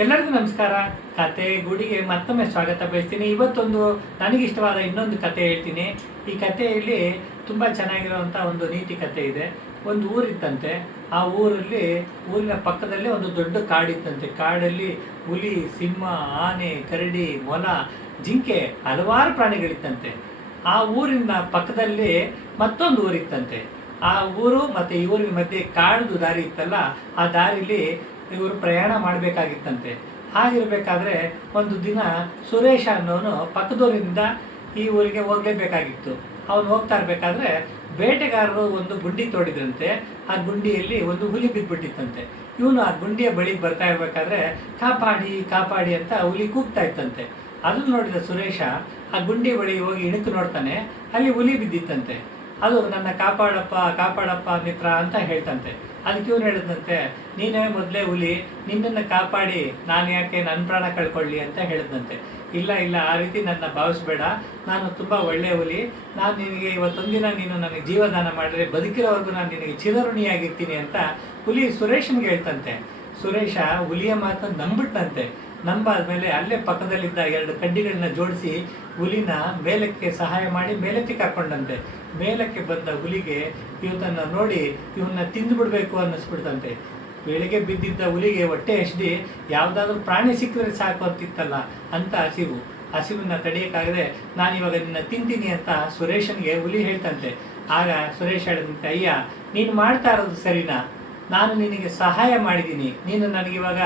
ಎಲ್ಲರಿಗೂ ನಮಸ್ಕಾರ. ಕತೆ ಗೂಡಿಗೆ ಮತ್ತೊಮ್ಮೆ ಸ್ವಾಗತ ಬಯಸ್ತೀನಿ. ಇವತ್ತೊಂದು ನನಗಿಷ್ಟವಾದ ಇನ್ನೊಂದು ಕತೆ ಹೇಳ್ತೀನಿ. ಈ ಕಥೆಯಲ್ಲಿ ತುಂಬ ಚೆನ್ನಾಗಿರುವಂಥ ಒಂದು ನೀತಿ ಕತೆ ಇದೆ. ಒಂದು ಊರಿತ್ತಂತೆ. ಆ ಊರಿನ ಪಕ್ಕದಲ್ಲೇ ಒಂದು ದೊಡ್ಡ ಕಾಡಿತ್ತಂತೆ. ಕಾಡಲ್ಲಿ ಹುಲಿ, ಸಿಂಹ, ಆನೆ, ಕರಡಿ, ಮೊಲ, ಜಿಂಕೆ, ಹಲವಾರು ಪ್ರಾಣಿಗಳಿತ್ತಂತೆ. ಆ ಊರಿನ ಪಕ್ಕದಲ್ಲಿ ಮತ್ತೊಂದು ಊರಿತ್ತಂತೆ. ಆ ಊರು ಮತ್ತು ಈ ಊರಿನ ಮಧ್ಯೆ ಕಾಡ್ದು ದಾರಿ ಇತ್ತಲ್ಲ, ಆ ದಾರಿಲಿ ಇವರು ಪ್ರಯಾಣ ಮಾಡಬೇಕಾಗಿತ್ತಂತೆ. ಹಾಗಿರಬೇಕಾದ್ರೆ ಒಂದು ದಿನ ಸುರೇಶ ಅನ್ನೋನು ಪಕ್ಕದೂರಿಂದ ಈ ಊರಿಗೆ ಹೋಗಲೇಬೇಕಾಗಿತ್ತು. ಅವನು ಹೋಗ್ತಾ ಇರಬೇಕಾದ್ರೆ ಬೇಟೆಗಾರರು ಒಂದು ಗುಂಡಿ ತೋಡಿದ್ರಂತೆ. ಆ ಗುಂಡಿಯಲ್ಲಿ ಒಂದು ಹುಲಿ ಬಿದ್ದುಬಿಟ್ಟಿತ್ತಂತೆ. ಇವನು ಆ ಗುಂಡಿಯ ಬಳಿಗೆ ಬರ್ತಾ ಇರಬೇಕಾದ್ರೆ ಕಾಪಾಡಿ ಕಾಪಾಡಿ ಅಂತ ಹುಲಿ ಕೂಗ್ತಾ ಇತ್ತಂತೆ. ಅದನ್ನು ನೋಡಿದ ಸುರೇಶ ಆ ಗುಂಡಿ ಬಳಿ ಹೋಗಿ ಇಣುಕು ನೋಡ್ತಾನೆ. ಅಲ್ಲಿ ಹುಲಿ ಬಿದ್ದಿತ್ತಂತೆ. ಅದು ನನ್ನ ಕಾಪಾಡಪ್ಪ ಕಾಪಾಡಪ್ಪ ಮಿತ್ರ ಅಂತ ಹೇಳ್ತಂತೆ. ಅದಕ್ಕೆ ಇವನು ಹೇಳಿದಂತೆ, ನೀನೇ ಮೊದಲೇ ಹುಲಿ, ನಿನ್ನನ್ನು ಕಾಪಾಡಿ ನಾನು ಯಾಕೆ ನನ್ನ ಪ್ರಾಣ ಕಳ್ಕೊಳ್ಳಿ ಅಂತ ಹೇಳಿದಂತೆ. ಇಲ್ಲ ಇಲ್ಲ, ಆ ರೀತಿ ನನ್ನ ಭಾವಿಸ್ಬೇಡ, ನಾನು ತುಂಬ ಒಳ್ಳೆಯ ಹುಲಿ. ನಾನು ನಿನಗೆ ಇವತ್ತೊಂದಿನ ನೀನು ನನಗೆ ಜೀವದಾನ ಮಾಡಿದ್ರೆ ಬದುಕಿರೋವರೆಗೂ ನಾನು ನಿನಗೆ ಚಿರಋಣಿಯಾಗಿರ್ತೀನಿ ಅಂತ ಹುಲಿ ಸುರೇಶನಿಗೆ ಹೇಳ್ತಂತೆ. ಸುರೇಶ ಹುಲಿಯ ಮಾತನ್ನು ನಂಬಿಟ್ಟಂತೆ. ನಂಬಾದ್ಮೇಲೆ ಅಲ್ಲೇ ಪಕ್ಕದಲ್ಲಿದ್ದ ಎರಡು ಕಡ್ಡಿಗಳನ್ನ ಜೋಡಿಸಿ ಹುಲಿನ ಮೇಲಕ್ಕೆ ಸಹಾಯ ಮಾಡಿ ಮೇಲಕ್ಕೆ ಕರ್ಕೊಂಡಂತೆ. ಮೇಲಕ್ಕೆ ಬಂದ ಹುಲಿಗೆ ಇವನನ್ನು ನೋಡಿ ಇವನ್ನ ತಿಂದು ಬಿಡಬೇಕು ಅನ್ನಿಸ್ಬಿಡ್ತಂತೆ. ಬೆಳಿಗ್ಗೆ ಬಿದ್ದಿದ್ದ ಹುಲಿಗೆ ಹೊಟ್ಟೆ ಹಸಿದು ಯಾವುದಾದ್ರೂ ಪ್ರಾಣಿ ಸಿಕ್ಕಿದ್ರೆ ಸಾಕು ಅಂತಿತ್ತಲ್ಲ ಅಂತ ಹಸಿವನ್ನ ತಡೆಯೋಕ್ಕಾಗದೆ ನಾನಿವಾಗ ನಿನ್ನ ತಿಂತೀನಿ ಅಂತ ಸುರೇಶನಿಗೆ ಹುಲಿ ಹೇಳ್ತಂತೆ. ಆಗ ಸುರೇಶ್ ಹೇಳಿದಂತೆ, ಅಯ್ಯ, ನೀನು ಮಾಡ್ತಾ ಇರೋದು ಸರಿನಾ? ನಾನು ನಿನಗೆ ಸಹಾಯ ಮಾಡಿದ್ದೀನಿ, ನೀನು ನನಗಿವಾಗ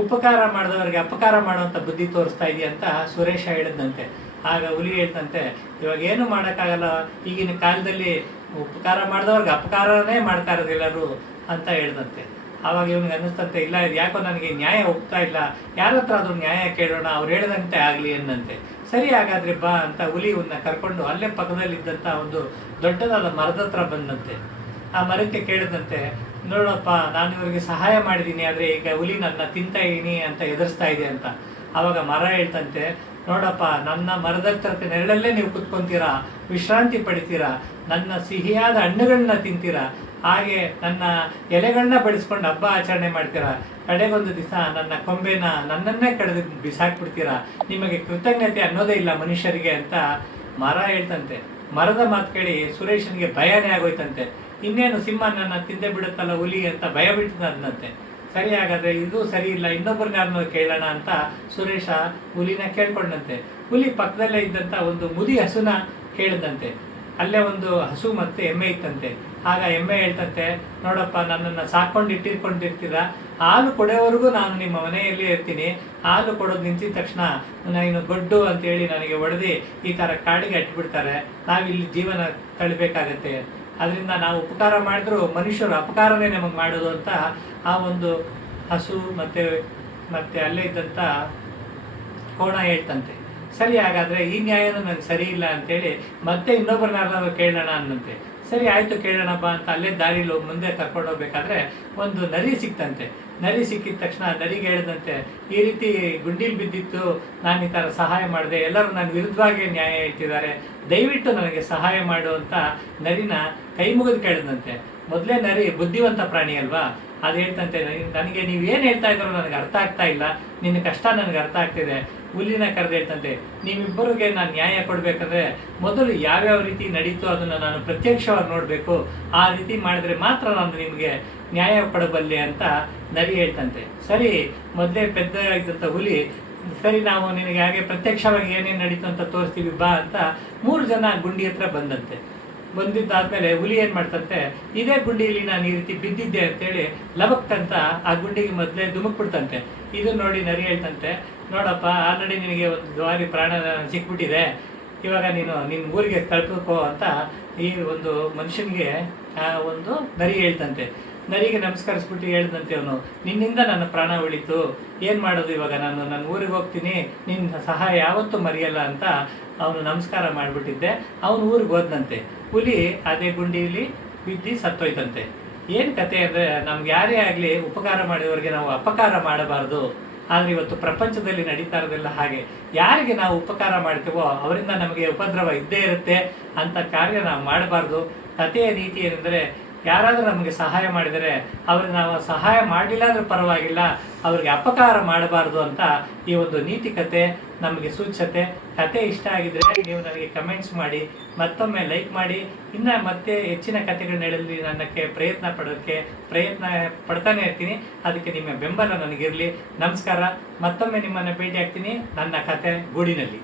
ಉಪಕಾರ ಮಾಡಿದವರಿಗೆ ಅಪಕಾರ ಮಾಡುವಂಥ ಬುದ್ಧಿ ತೋರಿಸ್ತಾ ಇದೆಯಾ ಅಂತ ಸುರೇಶ ಹೇಳಿದಂತೆ. ಆಗ ಹುಲಿ ಹೇಳ್ತಂತೆ, ಇವಾಗ ಏನು ಮಾಡೋಕ್ಕಾಗಲ್ಲ, ಈಗಿನ ಕಾಲದಲ್ಲಿ ಉಪಕಾರ ಮಾಡಿದವ್ರಿಗೆ ಅಪಕಾರನೇ ಮಾಡ್ತಾ ಇರೋದಿಲ್ಲರು ಅಂತ ಹೇಳ್ದಂತೆ. ಆವಾಗ ಇವನಿಗೆ ಅನ್ನಿಸ್ತಂತೆ, ಇಲ್ಲ ಇದು ಯಾಕೋ ನನಗೆ ನ್ಯಾಯ ಹೋಗ್ತಾ ಇಲ್ಲ, ಯಾರ ಹತ್ರ ಆದರೂ ನ್ಯಾಯ ಕೇಳೋಣ, ಅವ್ರು ಹೇಳ್ದಂತೆ ಆಗಲಿ ಅನ್ನಂತೆ. ಸರಿ, ಹಾಗಾದ್ರೆ ಬಾ ಅಂತ ಹುಲಿ ಇವನ್ನ ಕರ್ಕೊಂಡು ಅಲ್ಲೇ ಪಕ್ಕದಲ್ಲಿದ್ದಂಥ ಒಂದು ದೊಡ್ಡದಾದ ಮರದ ಹತ್ರ ಬಂದಂತೆ. ಆ ಮರಕ್ಕೆ ಕೇಳಿದಂತೆ, ನೋಡಪ್ಪ, ನಾನು ಇವರಿಗೆ ಸಹಾಯ ಮಾಡಿದ್ದೀನಿ, ಆದರೆ ಈಗ ಹುಲಿ ನನ್ನ ತಿಂತಾ ಇದ್ದೀನಿ ಅಂತ ಎದುರಿಸ್ತಾ ಇದೆ ಅಂತ. ಆವಾಗ ಮರ ಹೇಳ್ತಂತೆ, ನೋಡಪ್ಪ, ನನ್ನ ಮರದ ಹತ್ರ ನೆರಳಲ್ಲೇ ನೀವು ಕುತ್ಕೊಂತೀರಾ, ವಿಶ್ರಾಂತಿ ಪಡಿತೀರಾ, ನನ್ನ ಸಿಹಿಯಾದ ಹಣ್ಣುಗಳನ್ನ ತಿಂತೀರಾ, ಹಾಗೆ ನನ್ನ ಎಲೆಗಳನ್ನ ಬಡಿಸ್ಕೊಂಡು ಹಬ್ಬ ಆಚರಣೆ ಮಾಡ್ತೀರಾ, ಕಡೆಗೊಂದು ದಿವಸ ನನ್ನ ಕೊಂಬೆನ ನನ್ನನ್ನೇ ಕಡಿದು ಬಿಸಾಕ್ಬಿಡ್ತೀರಾ, ನಿಮಗೆ ಕೃತಜ್ಞತೆ ಅನ್ನೋದೇ ಇಲ್ಲ ಮನುಷ್ಯರಿಗೆ ಅಂತ ಮರ ಹೇಳ್ತಂತೆ. ಮರದ ಮಾತು ಕೇಳಿ ಸುರೇಶನಿಗೆ ಭಯನೇ ಆಗೋಯ್ತಂತೆ. ಇನ್ನೇನು ಸಿಂಹ ನನ್ನ ತಿಂದೆ ಬಿಡುತ್ತಲ್ಲ ಹುಲಿ ಅಂತ ಭಯ ಬಿಡ್ತದಂತೆ. ಸರಿ, ಹಾಗಾದ್ರೆ ಇದು ಸರಿ ಇಲ್ಲ, ಇನ್ನೊಬ್ಬರನ್ನ ಯಾರನ್ನೋ ಕೇಳೋಣ ಅಂತ ಸುರೇಶ ಹುಲಿನ ಕೇಳ್ಕೊಂಡಂತೆ. ಹುಲಿ ಪಕ್ಕದಲ್ಲೇ ಇದ್ದಂಥ ಒಂದು ಮುದಿ ಹಸುನ ಕೇಳಿದಂತೆ. ಅಲ್ಲೇ ಒಂದು ಹಸು ಮತ್ತು ಎಮ್ಮೆ ಇತ್ತಂತೆ. ಆಗ ಎಮ್ಮೆ ಹೇಳ್ತಂತೆ, ನೋಡಪ್ಪ, ನನ್ನನ್ನು ಸಾಕೊಂಡು ಇಟ್ಟಿರ್ಕೊಂಡಿರ್ತೀರ, ಹಾಲು ಕೊಡೋವರೆಗೂ ನಾನು ನಿಮ್ಮ ಮನೆಯಲ್ಲೇ ಇರ್ತೀನಿ, ಹಾಲು ಕೊಡೋದು ನಿಂತಿದ ತಕ್ಷಣ ನಾನು ಗೊಡ್ಡು ಅಂತೇಳಿ ನನಗೆ ಹೊಡೆದು ಈ ಥರ ಕಾಡಿಗೆ ಅಟ್ಬಿಡ್ತಾರೆ, ನಾವಿಲ್ಲಿ ಜೀವನ ತಳಿಬೇಕಾಗತ್ತೆ, ಅದರಿಂದ ನಾವು ಉಪಕಾರ ಮಾಡಿದ್ರು ಮನುಷ್ಯರು ಅಪಕಾರನೇ ನಮಗೆ ಮಾಡೋದು ಅಂತ ಆ ಒಂದು ಹಸು ಮತ್ತೆ ಅಲ್ಲೇ ಇದ್ದಂಥ ಕೋಣ ಹೇಳ್ತಂತೆ. ಸರಿ, ಹಾಗಾದರೆ ಈ ನ್ಯಾಯನೂ ನನಗೆ ಸರಿ ಇಲ್ಲ ಅಂತೇಳಿ ಮತ್ತೆ ಇನ್ನೊಬ್ಬರನ್ನಾರು ಕೇಳೋಣ ಅನ್ನಂತೆ. ಸರಿ, ಆಯಿತು, ಕೇಳೋಣಪ್ಪ ಅಂತ ಅಲ್ಲೇ ದಾರಿಲಿ ಮುಂದೆ ಕರ್ಕೊಂಡು ಹೋಗ್ಬೇಕಾದ್ರೆ ಒಂದು ನರಿ ಸಿಕ್ತಂತೆ. ನರಿ ಸಿಕ್ಕಿದ ತಕ್ಷಣ ನರಿಗೆ ಹೇಳಿದಂತೆ, ಈ ರೀತಿ ಗುಂಡಿಲಿ ಬಿದ್ದಿತ್ತು, ನಾನು ಈ ಥರ ಸಹಾಯ ಮಾಡಿದೆ, ಎಲ್ಲರೂ ನನ್ನ ವಿರುದ್ಧವಾಗಿ ನ್ಯಾಯ ಹೇಳ್ತಿದ್ದಾರೆ, ದಯವಿಟ್ಟು ನನಗೆ ಸಹಾಯ ಮಾಡು ಅಂತ ನರಿನ ಕೈ ಮುಗಿದು ಕೇಳಿದಂತೆ. ಮೊದಲೇ ನರಿ ಬುದ್ಧಿವಂತ ಪ್ರಾಣಿ ಅಲ್ವಾ, ಅದು ಹೇಳ್ತಂತೆ, ನನಗೆ ನೀವು ಏನು ಹೇಳ್ತಾ ಇದ್ದಾರೋ ನನಗೆ ಅರ್ಥ ಆಗ್ತಾ ಇಲ್ಲ, ನಿನ್ನ ಕಷ್ಟ ನನಗೆ ಅರ್ಥ ಆಗ್ತಿದೆ. ಹುಲಿನ ಕರೆದು ಹೇಳ್ತಂತೆ, ನೀವಿಬ್ಬರಿಗೆ ನಾನು ನ್ಯಾಯ ಕೊಡಬೇಕಂದ್ರೆ ಮೊದಲು ಯಾವ್ಯಾವ ರೀತಿ ನಡೀತು ಅದನ್ನು ನಾನು ಪ್ರತ್ಯಕ್ಷವಾಗಿ ನೋಡಬೇಕು, ಆ ರೀತಿ ಮಾಡಿದ್ರೆ ಮಾತ್ರ ನಾನು ನಿಮಗೆ ನ್ಯಾಯ ಕೊಡಬಲ್ಲೆ ಅಂತ ನರಿ ಹೇಳ್ತಂತೆ. ಸರಿ, ಮೊದಲೇ ಪೆದ್ದ ಇದ್ದಂಥ ಹುಲಿ, ಸರಿ, ನಾವು ನಿನಗೆ ಹಾಗೆ ಪ್ರತ್ಯಕ್ಷವಾಗಿ ಏನೇನು ನಡೀತು ಅಂತ ತೋರಿಸ್ತೀವಿ ಬಾ ಅಂತ 3 ಜನ ಗುಂಡಿ ಹತ್ರ ಬಂದಂತೆ. ಬಂದಿದ್ದಾದ್ಮೇಲೆ ಹುಲಿ ಏನು ಮಾಡ್ತಂತೆ, ಇದೇ ಗುಂಡಿಯಲ್ಲಿ ನಾನು ಈ ರೀತಿ ಬಿದ್ದಿದ್ದೆ ಅಂತೇಳಿ ಲಬಕ್ಕಂತ ಆ ಗುಂಡಿಗೆ ಮೊದಲೇ ಧುಮುಕ್ಬಿಡ್ತಂತೆ. ಇದು ನೋಡಿ ನರಿ ಹೇಳ್ತಂತೆ, ನೋಡಪ್ಪ, ಆಲ್ರೆಡಿ ನಿನಗೆ ಒಂದು ದ್ವಾರಿ ಪ್ರಾಣ ಸಿಕ್ಬಿಟ್ಟಿದೆ, ಇವಾಗ ನೀನು ನಿನ್ನ ಊರಿಗೆ ತಲುಪೋ ಅಂತ ಈ ಒಂದು ಮನುಷ್ಯನಿಗೆ ಆ ಒಂದು ನರಿ ಹೇಳ್ತಂತೆ. ನರಿಗೆ ನಮಸ್ಕರಿಸ್ಬಿಟ್ಟು ಹೇಳ್ದಂತೆ ಅವನು, ನಿನ್ನಿಂದ ನನ್ನ ಪ್ರಾಣ ಉಳಿತು, ಏನು ಮಾಡೋದು ಇವಾಗ, ನಾನು ನನ್ನ ಊರಿಗೆ ಹೋಗ್ತೀನಿ, ನಿನ್ನ ಸಹಾಯ ಯಾವತ್ತೂ ಮರೆಯಲ್ಲ ಅಂತ ಅವನು ನಮಸ್ಕಾರ ಮಾಡಿಬಿಟ್ಟಿದ್ದೆ. ಅವನು ಊರಿಗೆ ಹೋದಂತೆ. ಹುಲಿ ಅದೇ ಗುಂಡಿಯಲ್ಲಿ ಬಿದ್ದು ಸತ್ತೋಯ್ತಂತೆ. ಏನು ಕತೆ ಅಂದರೆ, ನಮ್ಗೆ ಯಾರೇ ಆಗಲಿ ಉಪಕಾರ ಮಾಡಿದವರಿಗೆ ನಾವು ಅಪಕಾರ ಮಾಡಬಾರ್ದು. ಆದರೆ ಇವತ್ತು ಪ್ರಪಂಚದಲ್ಲಿ ನಡೀತಾ ಇರೋದೆಲ್ಲ ಹಾಗೆ, ಯಾರಿಗೆ ನಾವು ಉಪಕಾರ ಮಾಡ್ತೀವೋ ಅವರಿಂದ ನಮಗೆ ಉಪದ್ರವ ಇದ್ದೇ ಇರುತ್ತೆ ಅಂತ ಕಾರ್ಯ ನಾವು ಮಾಡಬಾರ್ದು. ಕಥೆಯ ನೀತಿ ಏನೆಂದರೆ, ಯಾರಾದರೂ ನಮಗೆ ಸಹಾಯ ಮಾಡಿದರೆ ಅವ್ರಿಗೆ ನಾವು ಸಹಾಯ ಮಾಡಲಿಲ್ಲ ಅಂದ್ರೂ ಪರವಾಗಿಲ್ಲ, ಅವ್ರಿಗೆ ಅಪಕಾರ ಮಾಡಬಾರ್ದು ಅಂತ ಈ ಒಂದು ನೀತಿ ಕತೆ ನಮಗೆ ಸೂಚಿಸುತ್ತೆ. ಕತೆ ಇಷ್ಟ ಆಗಿದ್ರೆ ನೀವು ನನಗೆ ಕಮೆಂಟ್ಸ್ ಮಾಡಿ, ಮತ್ತೊಮ್ಮೆ ಲೈಕ್ ಮಾಡಿ. ಇನ್ನು ಮತ್ತೆ ಹೆಚ್ಚಿನ ಕತೆಗಳನ್ನ ಹೇಳಲಿ ನನಗೆ ಪ್ರಯತ್ನ ಪಡ್ತಾನೆ ಇರ್ತೀನಿ. ಅದಕ್ಕೆ ನಿಮ್ಮ ಬೆಂಬಲ ನನಗಿರಲಿ. ನಮಸ್ಕಾರ. ಮತ್ತೊಮ್ಮೆ ನಿಮ್ಮನ್ನು ಭೇಟಿ ಆಗ್ತೀನಿ ನನ್ನ ಕತೆ ಗೂಡಿನಲ್ಲಿ.